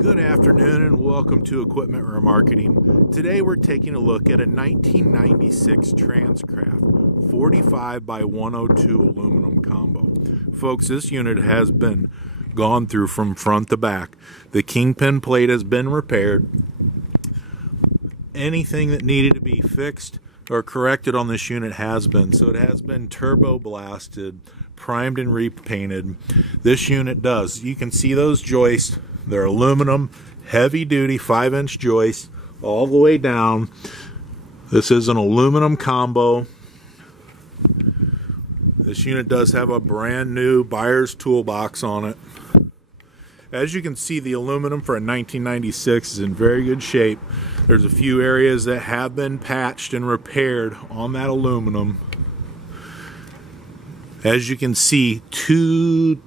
Good afternoon and welcome to Equipment Remarketing. Today we're taking a look at a 1996 Transcraft 45 by 102 aluminum combo. Folks, this unit has been gone through from front to back. The kingpin plate has been repaired. Anything that needed to be fixed or corrected on this unit has been. So it has been turbo blasted, primed and repainted. This unit does. You can see those joists. They're aluminum, heavy duty 5-inch joists all the way down. This is an aluminum combo. This unit does have a brand new buyer's toolbox on it. As you can see, the aluminum for a 1996 is in very good shape. There's a few areas that have been patched and repaired on that aluminum. As you can see, two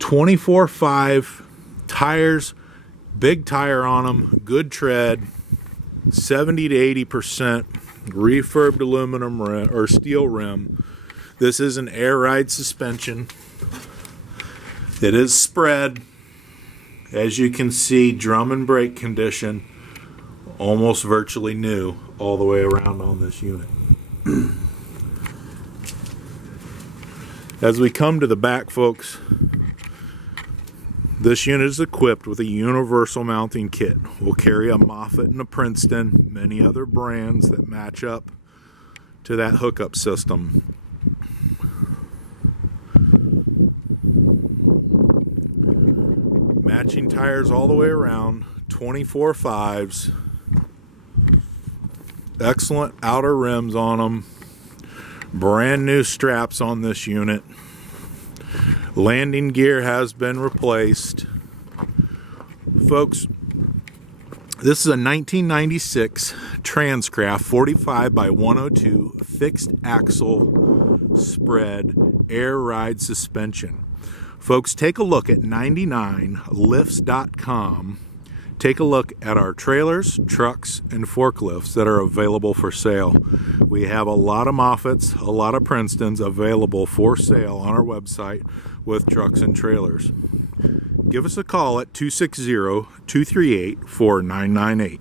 24.5 tires, big tire on them, good tread, 70 to 80% refurbed aluminum rim, or steel rim. This is an air ride suspension. It is spread. As you can see, drum and brake condition, almost virtually new all the way around on this unit. As we come to the back, folks, this unit is equipped with a universal mounting kit. We'll carry a Moffett and a Princeton, many other brands that match up to that hookup system. Matching tires all the way around, 24.5s. Excellent outer rims on them. Brand new straps on this unit. Landing gear has been replaced. Folks, this is a 1996 Transcraft 45 by 102 fixed axle spread air ride suspension. Folks, take a look at 99lifts.com. Take a look at our trailers, trucks, and forklifts that are available for sale. We have a lot of Moffetts, a lot of Princetons available for sale on our website with trucks and trailers. Give us a call at 260-238-4998.